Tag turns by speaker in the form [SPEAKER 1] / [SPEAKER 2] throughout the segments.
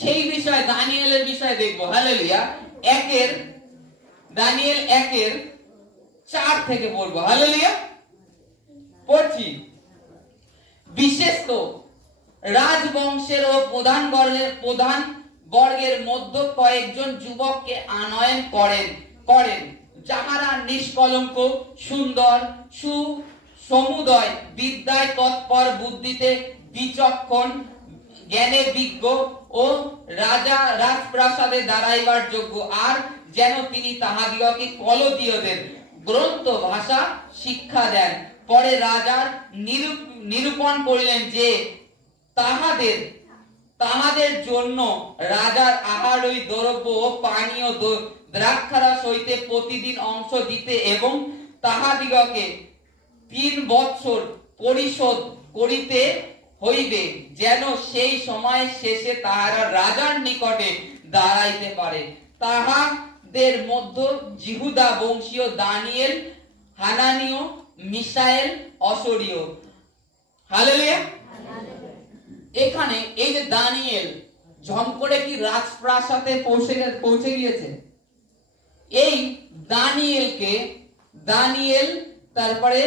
[SPEAKER 1] সেই বিষয় দানিয়েলের বিষয় দেখব। হালেলুয়া। একের, দানিয়েল একের চার থেকে পড়ব। হালেলুয়া। পড়ছি। বিশেষ তো রাজবংশের ও প্রধান বর্গের প্রধান বর্গের মধ্য কয়েকজন যুবককে আনয়ন করেন করেন, যাহারা নিষ্কলঙ্ক, সুন্দর, সু, সমুদয়, বিদ্যায় তৎপর বুদ্ধিতে বিচক্ষণ জ্ঞানে বিজ্ঞ ও রাজা রাজপ্রাসাদে দাঁড়াইবার যোগ্য। আর যেন তিনি তাহাদিগকে কলদীয়দের গ্রন্থ, ভাষা, শিক্ষা দেন। পরে রাজার নিরূপ- নিরূপণ করিলেন যে, তাহাদের তাহাদের জন্য রাজার আহার ওই দ্রব্য ও পানীয় দ- দ্রাক্ষারস হইতে প্রতিদিন অংশ দিতে এবং তাহাদিগকে তিন বৎসর পরিশোধ করিতে হইবে, যেন সেই সময় শেষে তাহারা রাজার নিকটে দাঁড়াইতে পারে। তাহাদের মধ্য জিহুদা বংশীয় Daniel, Hananiah, Mishael, Azariah. Hallelujah. এখানে এই যে দানিয়েল, ঝম করে কি রাজপ্রাসাদে পৌঁছে পৌঁছে গিয়েছে? এই দানিয়েলকে, দানিয়েল, তারপরে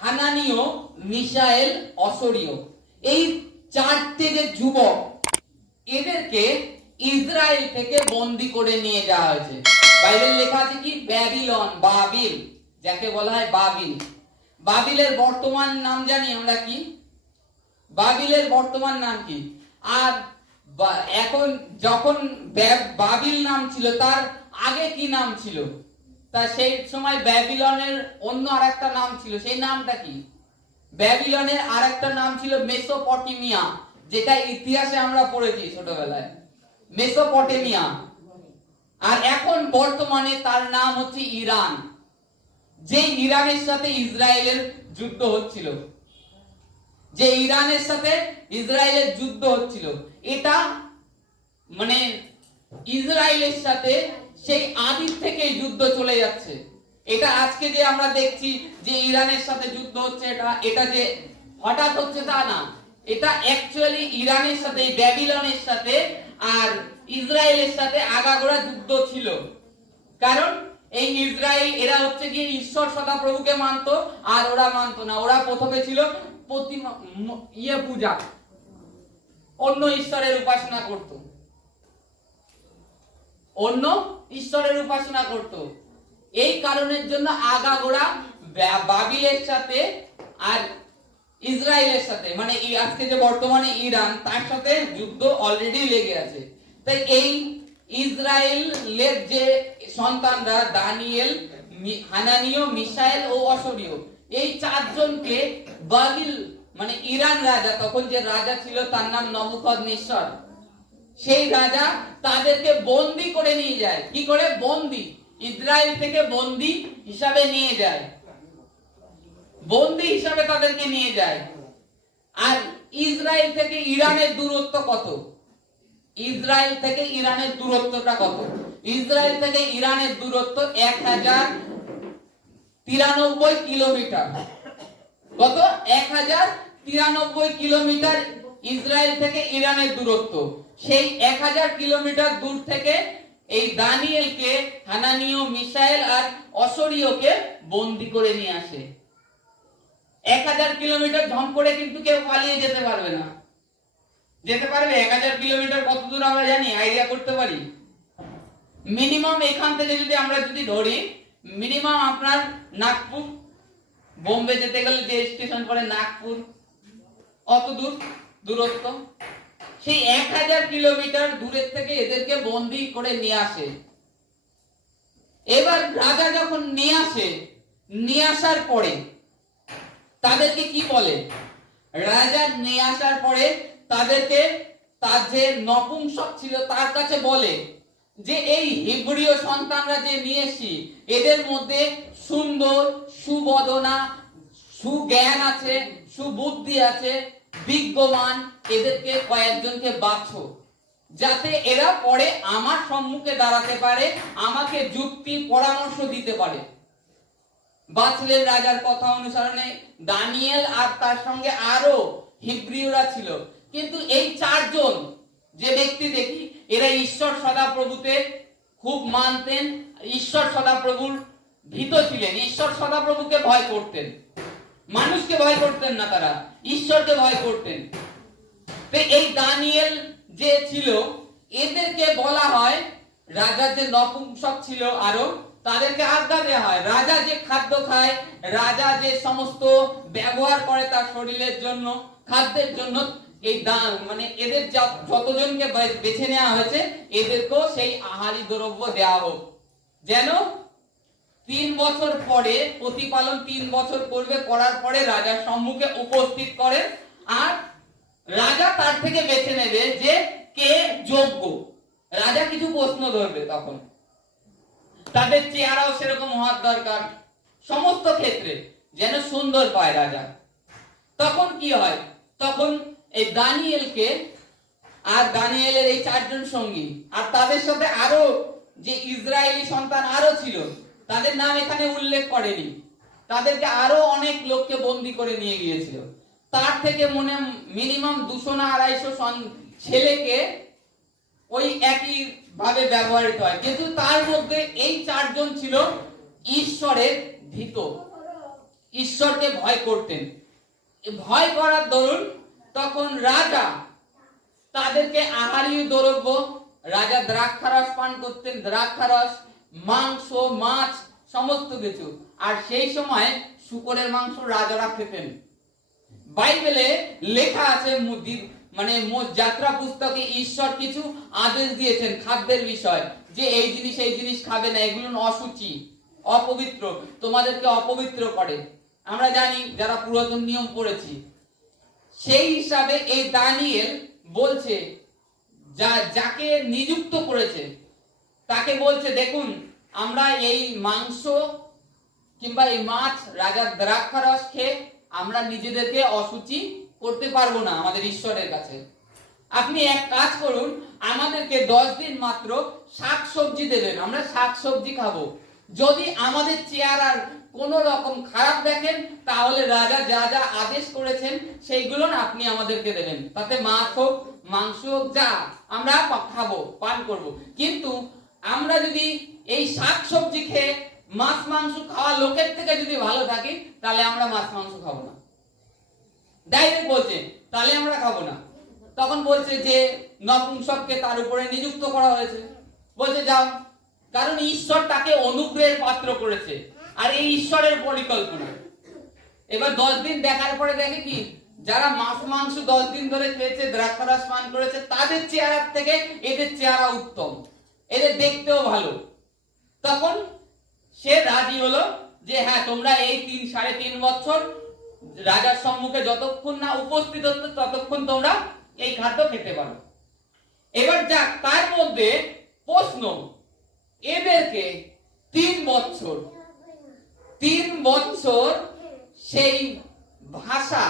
[SPEAKER 1] হানানীয়, মিসাইল, অসরীয়। এই চারটে যে যুবক, এদেরকে ইসরায়েল থেকে বন্দি করে নিয়ে যাওয়া হয়েছে। বাইবেল লেখা আছে কি? ব্যাবিলন, বাবিল। যাকে বলা হয় বাবিল। বাবিলের বর্তমান নাম জানি আমরা কি? বাবিলের বর্তমান নাম কি? আর এখন যখন বাবিল নাম ছিল, তার আগে কি নাম ছিল? তা সেই সময় ব্যাবিলনের অন্য আর একটা নাম ছিল। সেই নামটা কি? ব্যাবিলনের আরেকটা নাম ছিল মেসোপটেমিয়া, যেটা ইতিহাসে আমরা পড়েছি ছোটবেলায়। মেসোপটেমিয়া। আর এখন বর্তমানে তার নাম হচ্ছে ইরান, যে ইরানের সাথে ইসরায়েলের যুদ্ধ হচ্ছিল। যে ইরানের সাথে ইসরায়েলের যুদ্ধ হচ্ছিল। এটা মানে ইসরায়েলের সাথে সেই আদির থেকে যুদ্ধ চলে যাচ্ছে। এটা আজকে যে আমরা দেখছি যে ইরানের সাথে যুদ্ধ হচ্ছে, এটা এটা যে হঠাৎ হচ্ছে তা না। এটা অ্যাকচুয়ালি ইরানের সাথে, ব্যাবিলনের সাথে আর ইসরায়েলের সাথে আগাগোড়া যুদ্ধ ছিল। কারণ এই ইসরায়েল, এরা হচ্ছে গিয়ে ঈশ্বর সদা প্রভুকে মানতো, আর ওরা মানতো না। ওরা প্রথমে ছিল প্রতিমা ইয়ে পূজা। অন্য ঈশ্বরের উপাসনা করত। অন্য ঈশ্বরের উপাসনা করত। এই কারণের জন্য আগাগোড়া বাবিলের সাথে আর ইসরায়েলের সাথে মানে আজকে যে বর্তমানে ইরান, তার সাথে যুদ্ধ অলরেডি লেগে আছে। তাই এই ইসরায়েলের যে সন্তানরা, দানিয়েল হানানীয়, মিসাইল ও অসরীয়, এই চারজনকে বাবিল মানে ইরান রাজা, তখন যে রাজা ছিল তার নাম নবুকদনেশ্বর সেই রাজা তাদেরকে বন্দি করে নিয়ে যায়। কি করে? বন্দি। ইসরায়েল থেকে বন্দি হিসাবে নিয়ে যায়। বন্দি হিসাবে তাদেরকে নিয়ে যায়। আর ইসরায়েল থেকে ইরানের দূরত্ব কত? ইসরায়েল থেকে ইরানের দূরত্বটা কত? ইসরায়েল থেকে ইরানের দূরত্ব এক হাজার তিরানব্বই কিলোমিটার। কত? এক হাজার তিরানব্বই কিলোমিটার ইসরায়েল থেকে ইরানের দূরত্ব। সেই এক হাজার কিলোমিটার দূর থেকে এই দানিয়েলকে, হানানীয় মিসাইল আর অসরীয়কে বন্দি করে নিয়ে আসে। এক হাজার কিলোমিটার ঝম করে কিন্তু কেউ পালিয়ে যেতে পারবে না। যেতে পারবে? এক হাজার কিলোমিটার কত দূর আমরা জানি আইডিয়া করতে পারি? মিনিমাম এখান থেকে যদি আমরা যদি ধরি মিনিমাম আপনার নাগপুর, বোম্বে যেতে গেলে যে স্টেশন পড়ে নাগপুর, অত দূর, দূরত্ব। সেই এক হাজার কিলোমিটার দূরের থেকে এদেরকে বন্দি করে নিয়ে আসে। এবার রাজা যখন নিয়ে আসে, নিয়ে আসার পরে তাদেরকে কি বলে? রাজা নিয়ে আসার পরে তাদেরকে তার যে নপুংসক ছিল তার কাছে বলে যে, এই হিব্রীয় সন্তানরা যে নিয়ে এসছি, এদের মধ্যে সুন্দর, সুবদনা, সুজ্ঞান আছে, সুবুদ্ধি আছে বিজ্ঞমান এদেরকে কয়েকজনকে বাছো যাতে এরা পরে আমার সম্মুখে দাঁড়াতে পারে, আমাকে যুক্তি, পরামর্শ দিতে পারে। বাছলের রাজার কথা অনুসরণে দানিয়েল আর তার সঙ্গে আরও হিব্রিয়রা ছিল। কিন্তু এই চারজন যে ব্যক্তি দেখি, এরা ঈশ্বর সদাপ্রভুতে খুব মানতেন, ঈশ্বর সদাপ্রভুর ভীত ছিলেন, ঈশ্বর সদাপ্রভুকে ভয় করতেন। মানুষকে ভয় করতেন না তারা, ঈশ্বরকে ভয় করতেন। এই দানিয়েল যে ছিল, এদেরকে বলা হয় রাজার যে নপুংসক ছিল আরও, তাদেরকে আজ্ঞা দেওয়া হয়। রাজা যে খাদ্য খায়, রাজা যে সমস্ত ব্যবহার করে তার শরীরের জন্য, খাদ্যের জন্য, এই দান মানে এদের যতজনকে বেছে নেওয়া হয়েছে, এদেরকেও সেই আহারি দ্রব্য দেওয়া হোক। যেন তিন বছর পরে প্রতিপালন তিন বছর করবে, করার পরে রাজার সম্মুখে উপস্থিত করেন আর রাজা তার থেকে বেছে নেবে যে কে যোগ্য। রাজা কিছু প্রশ্ন ধরবে তখন। তাদের চেহারাও সেরকম হওয়ার দরকার। সমস্ত ক্ষেত্রে যেন সুন্দর পায় রাজা। তখন কি হয়? তখন এই দানিয়েলকে আর দানিয়েলের এই চারজন সঙ্গী আর তাদের সাথে আরও যে ইসরায়েলি সন্তান আরও ছিল তাদের নাম এখানে উল্লেখ করেনি। তাদেরকে আরও অনেক লোককে বন্দি করে নিয়ে গিয়েছিল। তার থেকে মনে মিনিমাম দুশো না আড়াইশো ছেলেকে ওই একই ভাবে ব্যবহৃত হয়। কিন্তু তার মধ্যে এই চারজন ছিল ঈশ্বরের ভীত। ঈশ্বরকে ভয় করতেন। ভয় করার দরুন তখন রাজা তাদেরকে আহারীয় দ্রব্য, রাজা দ্রাক্ষারস পান করতেন। দ্রাক্ষারস মাংস, মাছ, সমস্ত কিছু। আর সেই সময় শুকরের মাংস রাজারা খেতেন। বাইবেলে লেখা আছে মানে যাত্রা পুস্তকে ঈশ্বর কিছু আদেশ দিয়েছেন খাদ্যের বিষয়, যে এই জিনিস এই জিনিস খাবে না, এগুলো অসুচি অপবিত্র, তোমাদেরকে অপবিত্র করে। আমরা জানি যারা পুরাতন নিয়ম পড়েছি। সেই হিসাবে এই দানিয়েল বলছে, যা যাকে নিযুক্ত করেছে তাকে বলছে, দেখুন, আমরা এই মাংস কিংবা এই মাছ রাজার দ্রাক্ষারস খেয়ে আমরা নিজেদেরকে অসুচি করতে পারব না আমাদের ঈশ্বরের কাছে। আপনি এক কাজ করুন, আমাদেরকে দশ দিন মাত্র শাক সবজি দেবেন, আমরা শাক সবজি খাব। যদি আমাদের চেহারার কোন রকম খারাপ দেখেন, তাহলে রাজা যা যা আদেশ করেছেন, সেইগুলো না আপনি আমাদেরকে দেবেন। তাতে মাছ হোক, মাংস হোক, যা আমরা খাব, পান করব। কিন্তু আমরা যদি এই শাক সবজি খেয়ে মাছ, মাংস খাওয়া লোকের থেকে যদি ভালো থাকি, তাহলে আমরা মাছ, মাংস খাব না। ডাইরেক্ট বলছে, তাহলে আমরা খাব না। তখন বলছে যে নপুংসককে তার উপরে নিযুক্ত করা হয়েছে। বলছে, যাও। কারণ ঈশ্বর তাকে অনুগ্রহের পাত্র করেছে, আর এই ঈশ্বরের পরিকল্পনা। এবার দশ দিন দেখার পরে দেখে কি, যারা মাছ, মাংস দশ দিন ধরে খেয়েছে, দ্রাক্ষারস পান করেছে, তাদের চেহারার থেকে এদের চেহারা উত্তম। এদের দেখতেও ভালো। তখন সে রাজি হলো যে হ্যাঁ তোমরা এই তিন, সাড়ে তিন বছর রাজার সম্মুখে যতক্ষণ না উপস্থিত হতো ততক্ষণ তোমরা এই খাদ্য খেতে পারো। এবার যাক, তার মধ্যে প্রশ্ন, এদেরকে তিন বছর তিন বছর সেই ভাষা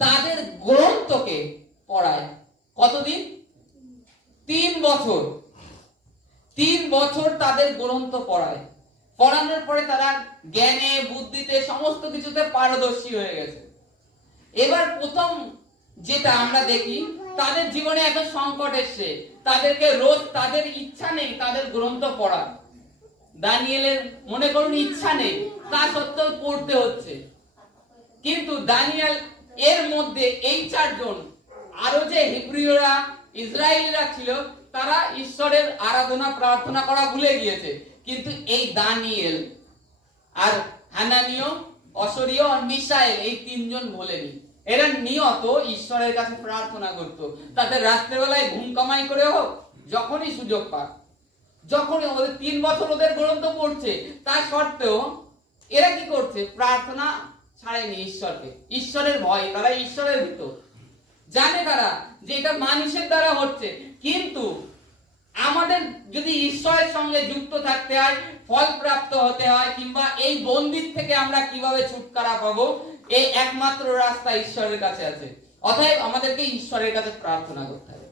[SPEAKER 1] তাদের গ্রন্থকে পড়ায় কতদিন? তিন বছর। তিন বছর তাদের গ্রন্থ পড়ায়। পড়ানোর পরে তারা জ্ঞানে, বুদ্ধিতে সমস্ত কিছুতে পারদর্শী হয়ে গেছে। এবার প্রথম যেটা আমরা দেখি, তাদের জীবনে একটা সংকট এসছে। তাদেরকে রোজ তাদের ইচ্ছা নেই তাদের গ্রন্থ পড়া দানিয়েলের মনে করুন ইচ্ছা নেই, তা সত্ত্বেও পড়তে হচ্ছে। কিন্তু দানিয়েল এর মধ্যে এই চারজন আরও যে হিব্রিয়রা, ইসরায়েলরা ছিল তারা ঈশ্বরের আরাধনা, প্রার্থনা করা ভুলে গিয়েছে। কিন্তু এই দানিয়েল আর হানানীয়, অসরীয় আর মিসাইল এই তিনজন ভোলেনি। এরা নিয়ত ঈশ্বরের কাছে প্রার্থনা করত। তাদের রাত্রেবেলায় ঘুম কামাই করে হোক যখনই সুযোগ পাক যখন ওদের তিন বছর ওদের গ্রন্থ পড়ছে, তা সত্ত্বেও এরা কি করছে? প্রার্থনা ছাড়েনি ঈশ্বরকে। ঈশ্বরের ভয়, তারা ঈশ্বরের ভিতর জানে তারা যে এটা মানুষের দ্বারা হচ্ছে। কিন্তু আমাদের যদি ঈশ্বরের সঙ্গে যুক্ত থাকতে হয় ফল প্রাপ্ত হতে হয়, কিংবা এই বন্দির থেকে আমরা কীভাবে ছুটকারা পাবো, এই একমাত্র রাস্তা ঈশ্বরের কাছে আছে। অতএব আমাদেরকে ঈশ্বরের কাছে প্রার্থনা করতে হবে।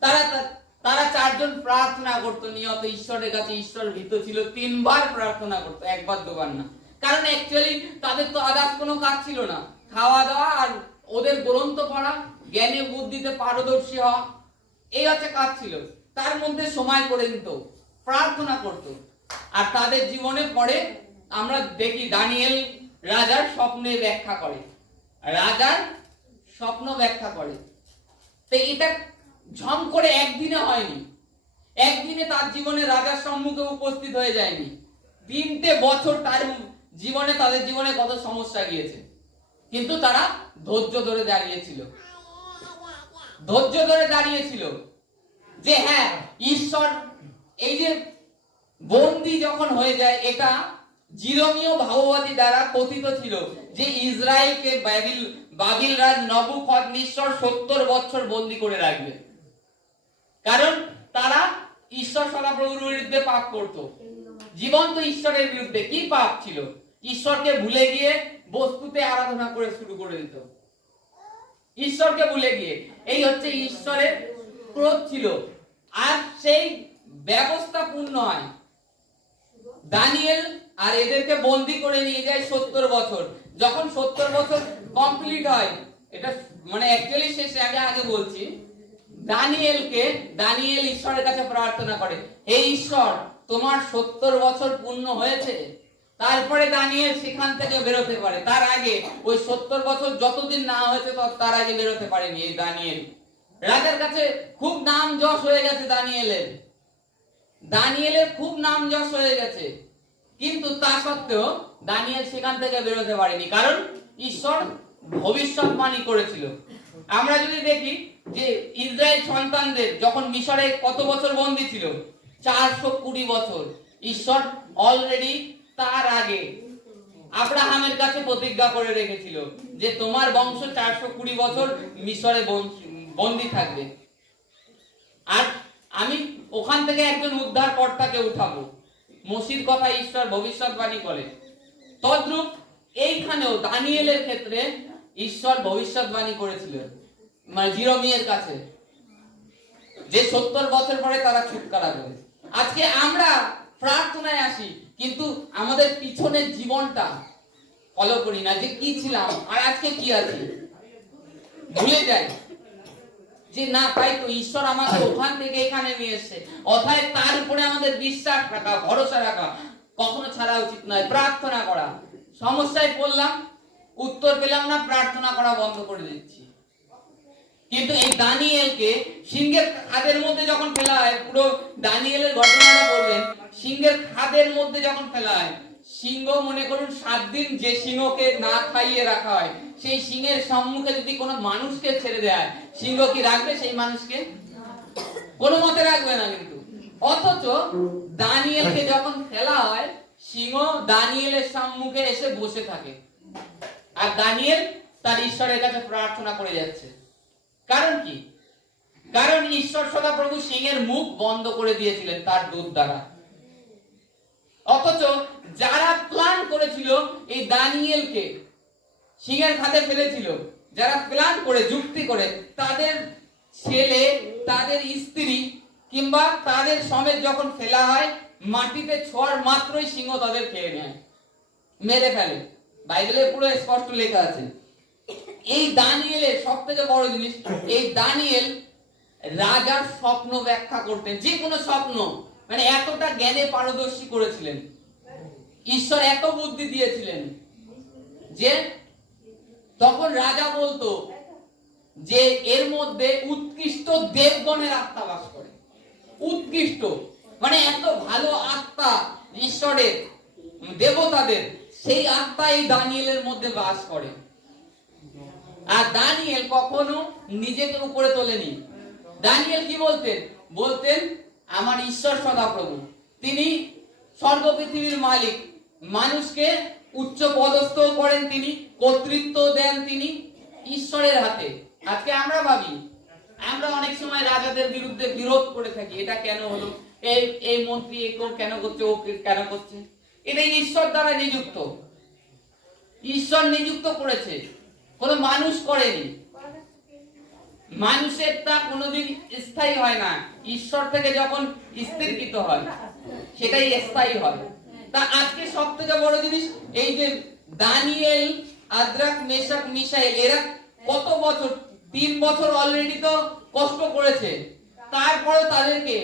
[SPEAKER 1] তারা তারা চারজন প্রার্থনা করতো নিয়ত ঈশ্বরের কাছে ঈশ্বর ভীত ছিল, তিনবার প্রার্থনা করতো, একবার দুবার না। কারণ অ্যাকচুয়ালি তাদের তো আদার্স কোনো কাজ ছিল না। খাওয়া দাওয়া আর ওদের গ্রন্থ পড়া জ্ঞানে বুদ্ধিতে পারদর্শী হওয়া, এই হচ্ছে কাজ ছিল। তার মধ্যে সময় করে নিত প্রার্থনা করত। আর তাদের জীবনে পরে আমরা দেখি দানিয়েল রাজার স্বপ্নে ব্যাখ্যা করে। রাজার স্বপ্ন ব্যাখ্যা করে। তো এটা ঝম করে একদিনে হয়নি। একদিনে তার জীবনে রাজার সম্মুখে উপস্থিত হয়ে যায়নি। তিনটে বছর তার জীবনে, তাদের জীবনে কত সমস্যা গিয়েছে। কিন্তু তারা ধৈর্য ধরে দাঁড়িয়েছিল। ধৈর্য ধরে দাঁড়িয়েছিল। যে হ্যাঁ ঈশ্বর এই যে বন্দি যখন হয়ে যায়, এটা জিরমীয় ভাববাদী দ্বারা কথিত ছিল যে ইসরায়েলকে বাবিল বাবিল রাজ নবুখদ নিশ্বর সত্তর বছর বন্দি করে রাখবে। কারণ তারা ঈশ্বর সদাপ্রভুর বিরুদ্ধে পাপ করত। জীবন্ত ঈশ্বরের বিরুদ্ধে কি পাপ ছিল? ঈশ্বরকে ভুলে গিয়ে বস্তুতে আরাধনা করে শুরু করে দিত। ঈশ্বরকে ভুলে গিয়ে। এই হচ্ছে ঈশ্বরের ক্রোধ ছিল। আর সেই ব্যবস্থা পূর্ণ হয়। দানিয়েল আর এদেরকে বন্দি করে নিয়ে যায় সত্তর বছর। যখন সত্তর বছর কমপ্লিট হয়, এটা মানে অ্যাকচুয়ালি শেষে আমি আগে বলছি, দানিয়েলকে, দানিয়েল ঈশ্বরের কাছে প্রার্থনা করে, হে ঈশ্বর, তোমার সত্তর বছর পূর্ণ হয়েছে? তারপরে দানিয়েল সেখান থেকে বেরোতে পারে। তার আগে ওই সত্তর বছর যতদিন না হয়েছে তার আগে বেরোতে পারেনি এই দানিয়েল। রাজার কাছে খুব নাম যশ হয়ে গেছে দানিয়েলের। দানিয়েলের খুব নাম যশ হয়ে গেছে। কিন্তু তা সত্ত্বেও দানিয়েল সেখান থেকে বেরোতে পারেনি। কারণ ঈশ্বর ভবিষ্যৎবাণী করেছিল। আমরা যদি দেখি যে ইসরায়েল সন্তানদের যখন মিশরে কত বছর বন্দী ছিল? চারশো কুড়ি বছর। ঈশ্বর অলরেডি তার আগে আব্রাহামের কাছে প্রতিজ্ঞা করে রেখেছিল যে তোমার বংশ চারশো কুড়ি বছর মিশরে বন্দী থাকবে। আর আমি ওখান থেকে একজন উদ্ধার কর্তাকে উঠাবো। মসির কথা ঈশ্বর ভবিষ্যৎবাণী করে। তদ্রূপ এইখানেও দানিয়েলের ক্ষেত্রে ঈশ্বর ভবিষ্যৎবাণী করেছিলেন মানে জিরোমিয়ের কাছে। যে সত্তর বছর পরে তারা ছুটকারা করে আজকে আমরা প্রার্থনায় আসি। কিন্তু আমাদের পিছনের জীবনটা ফলো করি না যে কি ছিলাম আর আজকে কি আছি। ভুলে যাই। যে না, তাই তো ঈশ্বর আমাকে ওখান থেকে এখানে নিয়ে এসেছে। অথায় তার উপরে আমাদের বিশ্বাস রাখা, ভরসা রাখা কখনো ছাড়া উচিত নয়। প্রার্থনা করা। সমস্যায় পড়লাম, উত্তর পেলাম না, প্রার্থনা করা বন্ধ করে দিচ্ছি। কিন্তু এই দানিয়েলকে সিংহের খাদের মধ্যে যখন ফেলা হয়, পুরো দানিয়েলের ঘটনাটা বলবেন, সিংহের খাদের মধ্যে যখন ফেলা হয়, সিংহ মনে করুন সাত দিন যে সিংহকে না খাইয়ে রাখা হয়, সেই সিংহের সম্মুখে যদি কোনো মানুষকে ছেড়ে দেয় সিংহ কি রাখবে সেই মানুষকে? কোনো মতে রাখবে না কিন্তু। অথচ দানিয়েলকে যখন ফেলা হয়, সিংহ দানিয়েলের সম্মুখে এসে বসে থাকে। আর দানিয়েল তার ঈশ্বরের কাছে প্রার্থনা করে যাচ্ছে। কারণ কি? কারণ ঈশ্বর সদা প্রভু সিংহের মুখ বন্ধ করে দিয়েছিলেন তার দুধ দ্বারা। অথচ যারা প্ল্যান করেছিল এই দানিয়েলকে সিংহের খাতে ফেলেছিল, যারা প্ল্যান করে, যুক্তি করে, তাদের ছেলে, তাদের স্ত্রী কিংবা তাদের সমেত যখন ফেলা হয়, মাটিতে ছোঁয়ার মাত্রই সিংহ তাদের খেয়ে নেয়, মেরে ফেলে। বাইবেলে পুরো স্পষ্ট লেখা আছে। এই দানিয়েলের সব থেকে বড় জিনিস, এই দানিয়েল রাজার স্বপ্ন ব্যাখ্যা করতেন, যে কোনো স্বপ্ন মানে এতটা জ্ঞানে পারদর্শী করেছিলেন। ঈশ্বর এত বুদ্ধি দিয়েছিলেন যে তখন রাজা বলতো যে এর মধ্যে উৎকৃষ্ট দেবগণের আত্মা বাস করে। উৎকৃষ্ট মানে এত ভালো আত্মা ঈশ্বরের, দেবতাদের, সেই আত্মা এই দানিয়েলের মধ্যে বাস করে। আর দানিয়েল কখনো নিজেকে উপরে তোলেনি। দানিয়েল কি বলতেন? বলতেন, আমার ঈশ্বর সদাপ্রভু। তিনি স্বর্গ পৃথিবীর মালিক। মানুষকে উচ্চ পদস্থ করেন তিনি, কর্তৃত্ব দেন তিনি ঈশ্বরের হাতে। আজকে আমরা ভাবি, আমরা অনেক সময় রাজাদের বিরুদ্ধে বিরোধ করে থাকি। এটা কেন হলো? এই এই মন্ত্রী এ কেউ কেন করছে? ও কেন করছে? এটা ঈশ্বর দ্বারা নিযুক্ত। ঈশ্বর নিযুক্ত করেছে। কোনো মানুষ করেনি। মানুষের তা কোনোদিন স্থায়ী হয় না। ঈশ্বর থেকে যখন স্থিরকৃত হয়, সেটাই স্থায়ী হয়। তা আজকে সব থেকে বড় জিনিস, এই যে দানিয়েল, আদ্রাক, মেশাক, মিশাইল, এরা কত বছর, তিন বছর অলরেডি তো কষ্ট করেছে। তারপরে তাদেরকে,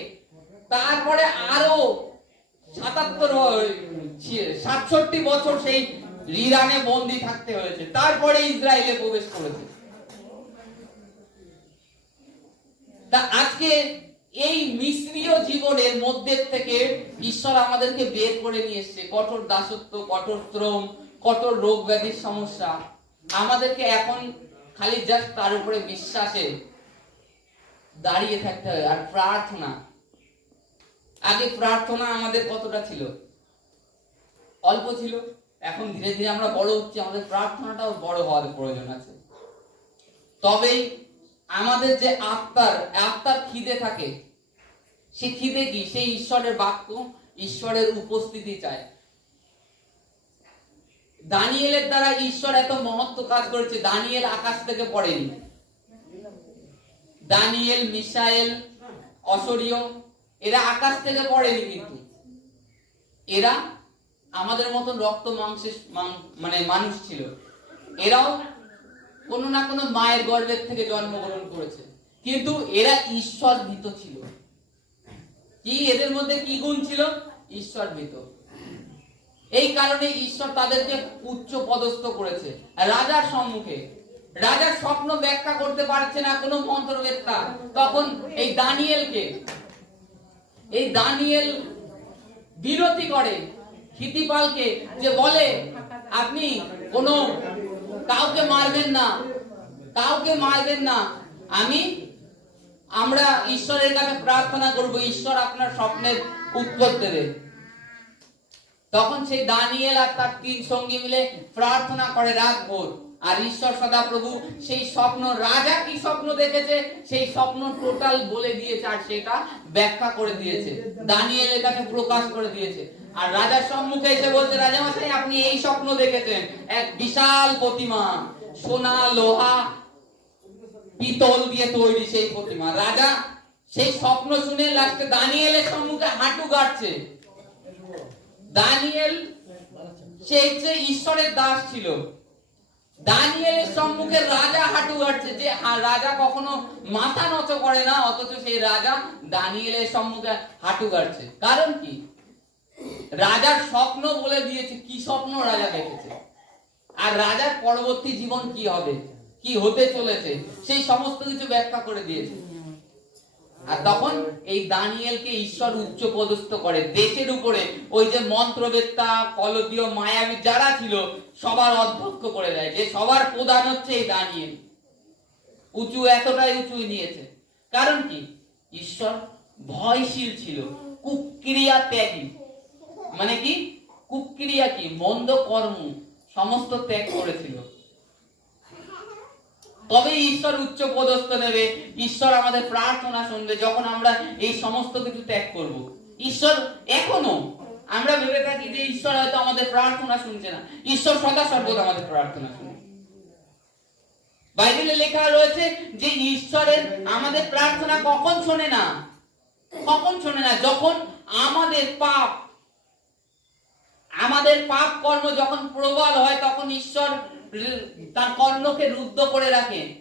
[SPEAKER 1] তারপরে আরও সাতাত্তর সাতষট্টি বছর সেই ইরানে বন্দি থাকতে হয়েছে। তারপরে ইসরায়েলে প্রবেশ করেছে। তা আজকে এই মিশ্রীয় জীবনের মধ্যে থেকে ঈশ্বর আমাদেরকে বের করে নিয়ে এসছে। কঠোর দাসত্ব, কঠোর শ্রম, কঠোর রোগ ব্যাধির সমস্যা। আমাদেরকে এখন খালি জাস্ট তার উপরে বিশ্বাসে দাঁড়িয়ে থাকতে হয় আর প্রার্থনা। আগে প্রার্থনা আমাদের কতটা ছিল? অল্প ছিল। এখন ধীরে ধীরে আমরা বড় হচ্ছি, আমাদের প্রার্থনাটাও বড় হওয়ার প্রয়োজন আছে। তবেই আমাদের যে আত্মার আত্মার খিদে থাকে, সে খিদে কি? সেই ঈশ্বরের বাক্য, ঈশ্বরের উপস্থিতি চায় দানিয়েলের দ্বারা ঈশ্বর এত মহত্ব কাজ করেছে, দানিয়েল আকাশ থেকে পড়েনি। দানিয়েল মিসাইল অসরীয়, এরা আকাশ থেকে পড়েনি কিন্তু। এরা আমাদের মতন রক্ত মাংসের মানে মানুষ ছিল। এরাও কোনো না কোনো মায়ের গর্ভের থেকে জন্মগ্রহণ করেছে। কিন্তু এরা ঈশ্বর ভীত ছিল। কি এদের মধ্যে কি গুণ ছিল? ঈশ্বর ভীত এই কারণে ঈশ্বর তাদেরকে উচ্চ পদস্থ করেছে। রাজার সম্মুখে। রাজার স্বপ্ন ব্যাখ্যা করতে পারছে না কোনো মন্ত্রবেত্তা। তখন এই দানিয়েলকে এই দানিয়েল বিরতি করে। ক্ষিতিপালকে যে বলে, আপনি কোনো কাউকে মারবেন না, কাউকে মারবেন না। আমি, আমরা ঈশ্বরের কাছে প্রার্থনা করব, ঈশ্বর আপনার স্বপ্নের উত্তর দেবে। তখন সেই দানিয়েল আর তার তিন সঙ্গী মিলে প্রার্থনা করে রাত ভোর আর ঈশ্বর সদা প্রভু সেই স্বপ্ন, রাজা কি স্বপ্ন দেখেছে, সেই স্বপ্ন টোটাল বলে দিয়েছে আর সেটা ব্যাখ্যা করে দিয়েছে। দানিয়েলের কাছে প্রকাশ করে দিয়েছে। আর রাজার সম্মুখে এসে বলছে, রাজামশাই, আপনি এই স্বপ্ন দেখেছেন। এক বিশাল প্রতিমা, সোনা, লোহা, পিতল দিয়ে তৈরি সেই প্রতিমা। রাজা সেই স্বপ্ন শুনে লাস্টে দানিয়েলের সম্মুখে হাঁটু গাড়ছে দানিয়েল, সে হচ্ছে ঈশ্বরের দাস ছিল। দানিয়েলের সম্মুখে রাজা হাঁটু গাড়ছে যে রাজা কখনো মাথা নত করে না, অথচ সেই রাজা দানিয়েলের সম্মুখে হাঁটু গাড়ছে কারণ কি? রাজার স্বপ্ন বলে দিয়েছে, কি স্বপ্ন রাজা দেখেছে? আর রাজার পরবর্তী জীবন কি হবে? কি হতে চলেছে? সেই সমস্ত কিছু ব্যাখ্যা করে দিয়েছে। আর তখন এই দানিয়েলকে ঈশ্বর উচ্চ পদস্থ করে, দেশের উপরে ওই যে মন্ত্রবেত্তা কলদীয় মায়াবী যারা ছিল, সবার অধ্যক্ষ করে দেয়, যে সবার প্রধান হচ্ছে এই দানিয়েল। উঁচু এতটাই উঁচু নিয়েছে। কারণ কি? ঈশ্বর ভয়শীল ছিল, কুক্রিয়া ত্যাগী। মানে কি? কুক্রিয়া কি? মন্দ কর্ম, সমস্ত ত্যাগ করেছিল। তবে ঈশ্বর উচ্চ পদস্থ নেবে। ঈশ্বর আমাদের প্রার্থনা শুনবে যখন আমরা এই সমস্ত কিছু ত্যাগ করব। ঈশ্বর এখনও, আমরা ভেবে থাকি যে ঈশ্বর হয়তো আমাদের প্রার্থনা শুনছে না। ঈশ্বর সদা সর্বদা আমাদের প্রার্থনা শুনে। বাইবেলে লেখা রয়েছে যে ঈশ্বরের আমাদের প্রার্থনা কখন শোনে না? কখন শোনে না? যখন আমাদের পাপ আমাদের পাপ কর্ম যখন প্রবল হয়, তখন ঈশ্বর তার কর্ণকে রুদ্ধ করে রাখে।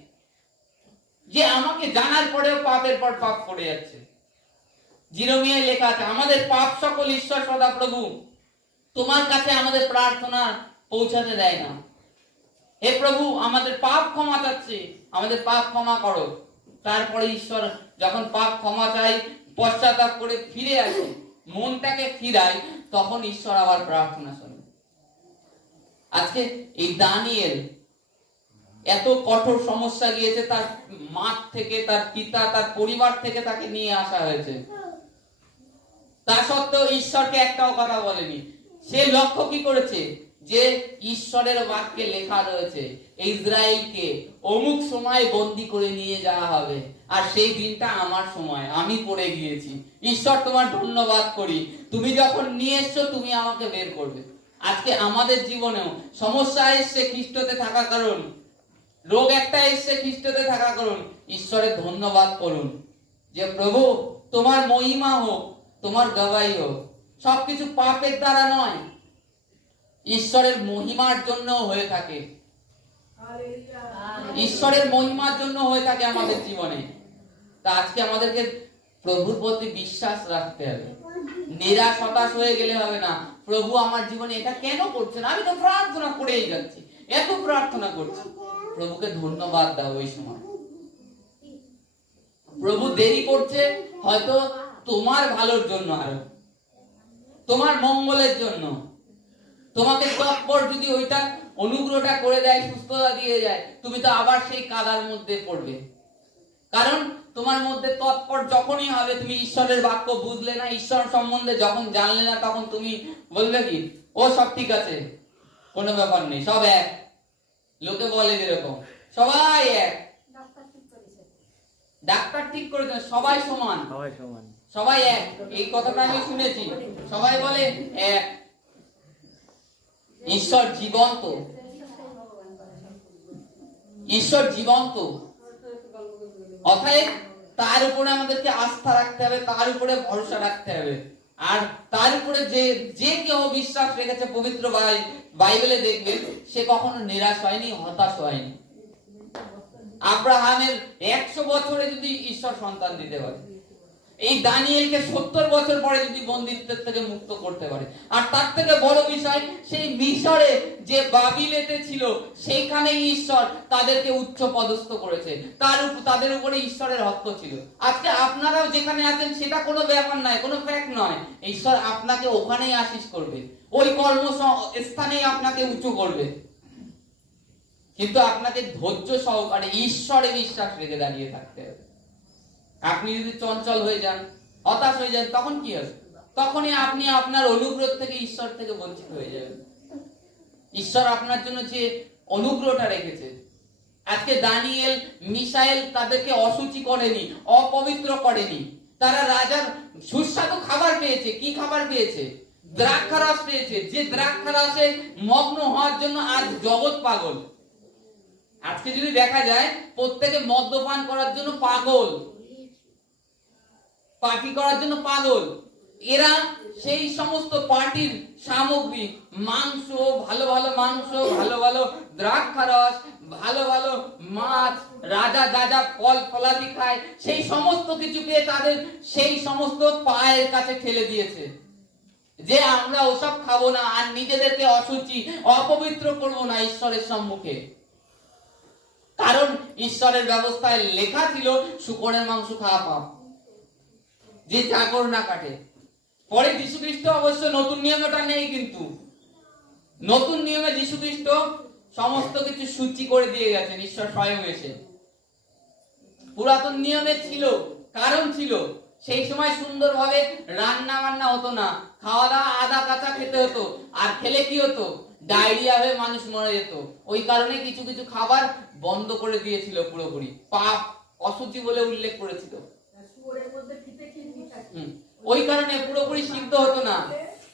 [SPEAKER 1] যে আমাকে জানার পরেও পাপের পর পাপ করে যাচ্ছে। জিরোমিয়ায় লেখা আছে, আমাদের পাপ সকল ঈশ্বর সদা প্রভু তোমার কাছে আমাদের প্রার্থনা পৌঁছাতে দেয় না। হে প্রভু, আমাদের পাপ ক্ষমা চাচ্ছে। আমাদের পাপ ক্ষমা করো। তারপরে ঈশ্বর যখন পাপ ক্ষমা চাই পশ্চাতাপ করে ফিরে আসে। মনটাকে ফিরায় তখন ঈশ্বর আবার প্রার্থনা শোনে আজকে এই দানিয়েল এত কঠোর সমস্যা গিয়েছে, তার মাঠ থেকে, তার পিতা, তার পরিবার থেকে তাকে নিয়ে আসা হয়েছে। তা সত্ত্বেও ঈশ্বরকে একটাও কথা বলেনি। সে লক্ষ্য কি করেছে? যে ঈশ্বরের বাক্যে লেখা রয়েছে, ইসরায়েলকে অমুক সময় বন্দি করে নিয়ে যাওয়া হবে, আর সেই দিনটা আমার সময়, আমি পড়ে গিয়েছি। ঈশ্বর, তোমার ধন্যবাদ করি। তুমি যখন নিয়ে এসছো, তুমি আমাকে বের করবে। আজকে আমাদের জীবনেও সমস্যা এসছে খ্রিস্টতে থাকা কারণ। রোগ একটা এসছে খ্রিস্টতে থাকা করুন ঈশ্বরের ধন্যবাদ করুন যে, প্রভু, তোমার মহিমা হোক, তোমার গবাই হোক। সবকিছু পাপের দ্বারা নয় ঈশ্বরের মহিমার জন্য হয়ে থাকে। ঈশ্বরের মহিমার জন্য হয়ে থাকে আমাদের জীবনে। তা আজকে আমাদেরকে প্রভুর প্রতি বিশ্বাস রাখতে হবে। নিরাশ হতাশ হয়ে গেলে হবে না। প্রভু আমার জীবনে এটা কেন করছেন? আমি তো প্রার্থনা করেই যাচ্ছি। এত প্রার্থনা করছি। প্রভুকে ধন্যবাদ দাও ওই সময়। প্রভু দেরি করছে হয়তো তোমার ভালোর জন্য আরও। তোমার মঙ্গলের জন্য। তোমাকে তৎপর যদি ওইটা অনুগ্রহটা করে দেয় সুস্থতা দিয়ে যায় তুমি তো আবার সেই কাদার মধ্যে পড়বে। কারণ তোমার মধ্যে তৎপর যখনই হবে তুমি ঈশ্বরের বাক্য বুঝলে না ঈশ্বর সম্বন্ধে যখন জানলে না তখন তুমি বলবে কি ও সব ঠিক আছে কোনো ব্যাপার নেই সব এক। লোকে বলে যেরকম সবাই এক। ডাক্তার ঠিক করে দেন সবাই সমান।
[SPEAKER 2] সবাই সমান।
[SPEAKER 1] সবাই এক। এই কথাটা আমি শুনেছি সবাই বলে এক। ঈশ্বর জীবন্ত। ঈশ্বর জীবন্ত। অতএব তার উপরে আমাদেরকে আস্থা রাখতে হবে, তার উপরে ভরসা রাখতে হবে। আর তার উপরে যে যে কেউ বিশ্বাস রেখেছে পবিত্র বাই- বাইবেলে দেখবেন সে কখনো নিরাশ হয়নি, হতাশ হয়নি। আব্রাহামের একশো বছরে যদি ঈশ্বর সন্তান দিতে পারে। এই দানিয়েলকে সত্তর বছর পরে যদি বন্দিত্বের থেকে মুক্ত করতে পারে। আর তার থেকে বড় বিষয়, সেই মিশরে যে বাবিলেতে ছিল সেইখানে ঈশ্বর তাদেরকে উচ্চ পদস্থ করেছে। তার তাদের উপরে ঈশ্বরের হস্ত ছিল। আজকে আপনারাও যেখানে আছেন, সেটা কোনো ব্যাপার নয়, কোনো ফ্যাক্ট নয়। ঈশ্বর আপনাকে ওখানেই আশিস করবে। ওই কর্ম স্থানেই আপনাকে উঁচু করবে। কিন্তু আপনাকে ধৈর্য সহকারে ঈশ্বরে বিশ্বাস রেখে দাঁড়িয়ে থাকতে হবে। আপনি যদি চঞ্চল হয়ে যান, হতাশ হয়ে যান, তখন কি হবে? তখনই আপনি আপনার অনুগ্রহ থেকে ঈশ্বর থেকে বঞ্চিত হয়ে যাবেন। ঈশ্বর আপনার জন্য যে অনুগ্রহটা রেখেছে। আজকে দানিয়েল, মিসাইল তাদেরকে অসুচি করেনি, অপবিত্র করেনি। তারা রাজার সুস্বাদু খাবার পেয়েছে। কি খাবার পেয়েছে? দ্রাক্ষারস পেয়েছে। যে দ্রাক্ষারসে মগ্ন হওয়ার জন্য আজ জগৎ পাগল। আজকে যদি দেখা যায়, প্রত্যেকে মদ্যপান করার জন্য পাগল। পার্টি করার জন্য পাগল। এরা সেই সমস্ত পার্টির সামগ্রী, মাংস, ভালো ভালো মাংস, ভালো ভালো দ্রাক্ষারস, ভালো ভালো মাছ, রাজা যা ফল ফলাদি খায়, সেই সমস্ত কিছু পেয়ে তাদের সেই সমস্ত পায়ের কাছে ঠেলে দিয়েছে। যে আমরা ওসব খাব না, আর নিজেদেরকে অসুচি, অপবিত্র করব না ঈশ্বরের সম্মুখে। কারণ ঈশ্বরের ব্যবস্থায় লেখা ছিল, শুকরের মাংস খাওয়া পাপ। যে চাকর না কাটে। পরে যীশু খ্রিস্ট অবশ্য নতুন নিয়মটা নেই কিন্তু। নতুন নিয়মে যীশু খ্রিস্ট সমস্ত কিছু সূচি করে দিয়ে গেছেন, ঈশ্বর স্বয়ং এসে। পুরাতন নিয়মে ছিল, কারণ ছিল, সেই সময় সুন্দরভাবে রান্না বান্না হতো না। খাওয়া দাওয়া আদা কাঁচা খেতে হতো, আর খেলে কি হতো? ডায়রিয়া হয়ে মানুষ মরে যেত। ওই কারণে কিছু কিছু খাবার বন্ধ করে দিয়েছিল পুরোপুরি। পাপ অসুচি বলে উল্লেখ করেছিল। ওই কারণে পুরোপুরি সিদ্ধ হতো না।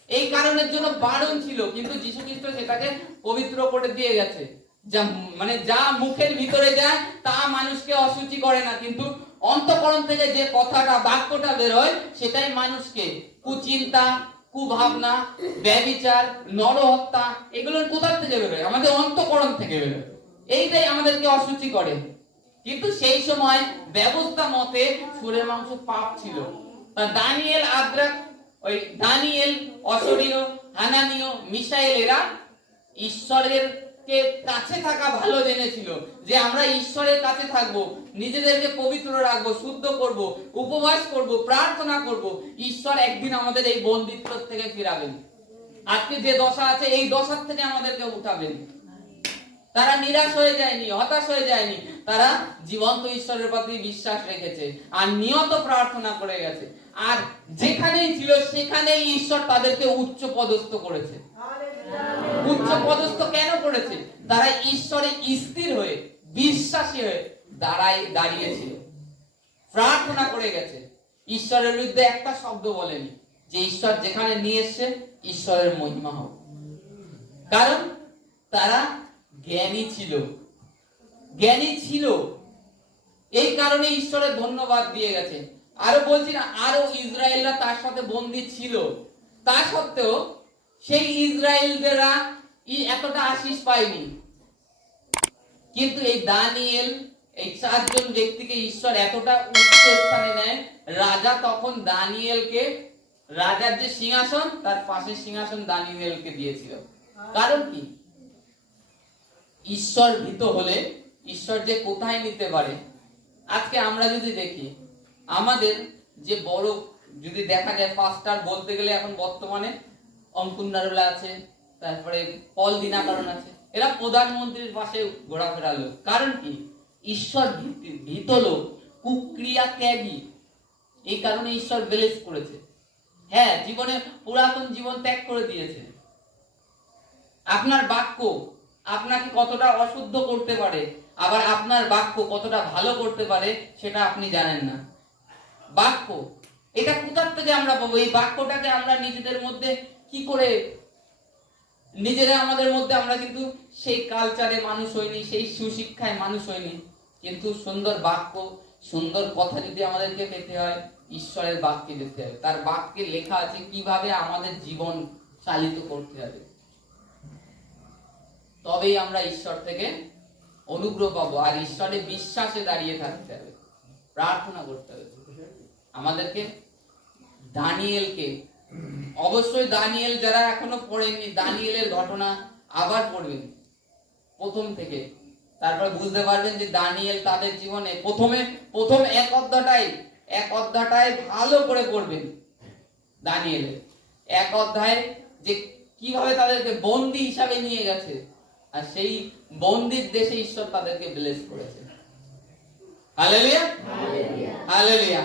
[SPEAKER 1] এই কারণের জন্য বারণ ছিল, কিন্তু যীশু খ্রিস্ট সেটাকে পবিত্র করে দিয়ে গেছে। যা মানে যা মুখের ভিতরে যায়, তা মানুষকে অসুচি করে না, কিন্তু অন্তকরণ থেকে যে কথাটা, বাক্যটা বেরোয়, সেটাই মানুষকে কুচিন্তা, কুভাবনা, ব্যবিচার, নরহত্যা এগুলো কোথার থেকে বেরোয়? আমাদের অন্তকরণ থেকে বেরোয়। এইটাই আমাদেরকে অসুচি করে। কিন্তু সেই সময় ব্যবস্থা মতে সুরের মাংস পাপ ছিল। দানিয়েল আদ্রাক, ওই দানিয়েল, অসরীয়, হানানীয়, মিশাইল, এরা ঈশ্বরের কে কাছে থাকা ভালো জেনেছিল, যে আমরা ঈশ্বরের কাছে থাকব, নিজেদেরকে পবিত্র রাখব, শুদ্ধ করব, উপবাস করব, প্রার্থনা করব, ঈশ্বর একদিন আমাদের এই বন্দিত্ব থেকে ফিরাবেন। আজকে যে দশা আছে, এই দশার থেকে আমাদেরকে উঠাবেন। তারা নিরাশ হয়ে যায়নি, হতাশ হয়ে যায়নি, তারা জীবন্ত ঈশ্বরের প্রতি বিশ্বাস রেখেছে, আর নিয়ত প্রার্থনা করে গেছে। আর যেখানেই ছিল সেখানেই ঈশ্বর তাদেরকে উচ্চ পদস্থ করেছে। উচ্চ পদস্থ কেন করেছে? তারা ঈশ্বরে স্থির হয়ে বিশ্বাসী হয়ে দাঁড়াই দাঁড়িয়েছিল প্রার্থনা করে গেছে। ঈশ্বরের বিরুদ্ধে একটা শব্দ বলেনি যে ঈশ্বর যেখানে নিয়ে এসছে ঈশ্বরের মহিমা হোক। কারণ তারা জ্ঞানী ছিল। জ্ঞানী ছিল। এই কারণে ঈশ্বরের ধন্যবাদ দিয়ে গেছে। আরও বলছি না, আরও ইসরায়েলরা তার সাথে বন্দী ছিল। তা সত্ত্বেও সেই ইসরায়েলদেরা এতটা আশিস পায়নি। কিন্তু এই দানিয়েল, এই চারজন ব্যক্তিকে ঈশ্বর এতটা উচ্চ স্থানে নেয়, রাজা তখন দানিয়েলকে, রাজার যে সিংহাসন, তার পাশে সিংহাসন দানিয়েলকে দিয়েছিল। কারণ কি? ঈশ্বর ভীত হলে, ঈশ্বর যে কোথায় নিতে পারে? আজকে আমরা যদি দেখি আমাদের যে বড়, যদি দেখা যায় পাঁচটার বলতে গেলে এখন বর্তমানে অঙ্কুর নারুলা আছে, তারপরে পল দিনাকরণ আছে, এরা প্রধানমন্ত্রীর পাশে ঘোরাফেরা লোক। কারণ কি? ঈশ্বর ভীত লোক, কুক্রিয়া ত্যাগী। এই কারণে ঈশ্বর বেলেস করেছে। হ্যাঁ জীবনে পুরাতন জীবন ত্যাগ করে দিয়েছে আপনার বাক্য আপনাকে কতটা অশুদ্ধ করতে পারে, আবার আপনার বাক্য কতটা ভালো করতে পারে, সেটা আপনি জানেন না। বাক্য। এটা কোথার থেকে আমরা পাবো? এই বাক্যটাকে আমরা নিজেদের মধ্যে কি করে, নিজেরা আমাদের মধ্যে আমরা কিন্তু সেই কালচারে মানুষ হইনি, সেই সুশিক্ষায় মানুষ হইনি। কিন্তু সুন্দর বাক্য, সুন্দর কথা যদি আমাদেরকে পেতে হয়, ঈশ্বরের বাক্যে পেতে হবে। তার বাক্যে লেখা আছে কীভাবে আমাদের জীবন চালিত করতে হবে। তবেই আমরা ঈশ্বর থেকে অনুগ্রহ পাবো। আর ঈশ্বরে বিশ্বাসে দাঁড়িয়ে থাকতে হবে। প্রার্থনা করতে হবে। আমাদেরকে দানিয়েলকে। অবশ্যই দানিয়েল যারা এখনও পড়েননি, দানিয়েলের ঘটনা আবার পড়বেন। প্রথম থেকে। তারপর বুঝতে পারবেন যে দানিয়েল তাদের জীবনে প্রথমে, প্রথম এক অধ্যায়টাই এক অধ্যায়টাই ভালো করে পড়বেন দানিয়েলের। এক অধ্যায় যে কীভাবে তাদেরকে বন্দি হিসাবে নিয়ে গেছে, আর সেই বন্দির দেশে ঈশ্বর তাদেরকে ব্লেস করেছে। Hallelujah hallelujah